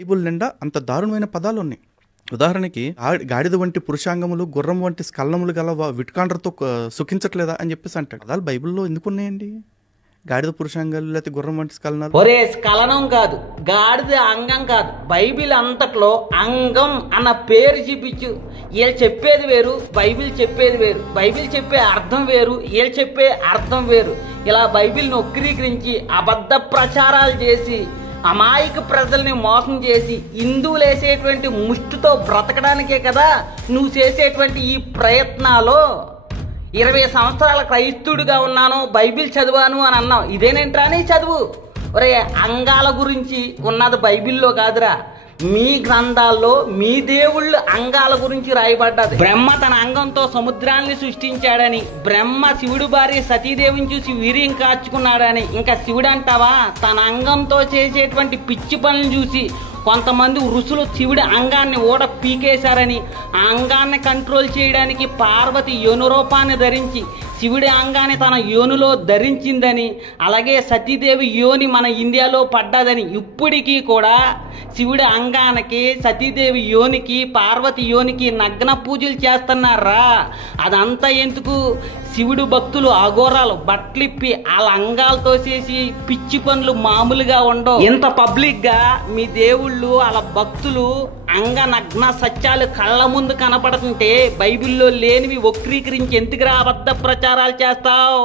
Bible నిండా అంత దారుణమైన పదాలు ఉన్నాయి. ఉదాహరణకి గాడిద వంటి పురుషాంగములు, గుర్రం వంటి స్కలనములు గల విట్కాండ్రతో సుఖించట్లేదా అని చెప్పేసి అంటాడు. పదాలు బైబిల్లో ఎందుకు ఉన్నాయండి? గాడిద పురుషాంగాలు లేకపోతే గుర్రం వంటి స్కలనాలు. ఒరే స్కలనం కాదు, గాడిద అంగం కాదు, బైబిల్ అంతట్లో అంగం అన్న పేరు చూపించు. వీళ్ళు చెప్పేది వేరు, బైబిల్ చెప్పేది వేరు. బైబిల్ చెప్పే అర్థం వేరు, వీళ్ళు చెప్పే అర్థం వేరు. ఇలా బైబిల్ని వక్రీకరించి అబద్ధ ప్రచారాలు చేసి అమాయక ప్రజల్ని మోసం చేసి హిందువులు వేసేటువంటి ముష్టితో బ్రతకడానికే కదా నువ్వు చేసేటువంటి ఈ ప్రయత్నాలు. 20 సంవత్సరాల క్రైస్తవుడిగా ఉన్నాను, బైబిల్ చదివాను అని అన్నావు. ఇదేనేంట్రా నీ చదువు? ఒరే అంగాల గురించి ఉన్నది బైబిల్లో కాదురా, మీ గ్రంథాల్లో మీ దేవుళ్ళు అంగాల గురించి రాయబడ్డది. బ్రహ్మ తన అంగంతో సముద్రాన్ని సృష్టించాడని, బ్రహ్మ శివుడు భార్య సతీదేవిని చూసి వీర్యం కాచుకున్నాడని, ఇంకా శివుడు అంటావా తన అంగంతో చేసేటువంటి పిచ్చి పనులు చూసి కొంతమంది ఋషులు శివుడి అంగాన్ని ఓడ పీకేశారని, ఆ అంగాన్ని కంట్రోల్ చేయడానికి పార్వతి యోను రూపాన్ని ధరించి శివుడి అంగాన్ని తన యోనులో ధరించిందని, అలాగే సతీదేవి యోని మన ఇండియాలో పడ్డదని ఇప్పటికీ కూడా శివుడి అంగానికి, సతీదేవి యోనికి, పార్వతి యోనికి నగ్న పూజలు చేస్తున్నారా? అదంతా ఎందుకు? శివుడు భక్తులు అఘోరాలు బట్లిప్పి వాళ్ళ అంగాలతో చేసి పిచ్చి పనులు మామూలుగా ఉండవు. ఇంత పబ్లిక్ గా మీ దేవుళ్ళు వాళ్ళ భక్తులు అంగ నగ్న సత్యాలు కళ్ళ ముందు కనపడుతుంటే బైబిల్లో లేనివి వక్రీకరించి ఎందుకు అబద్ధ ప్రచారాలు చేస్తావు?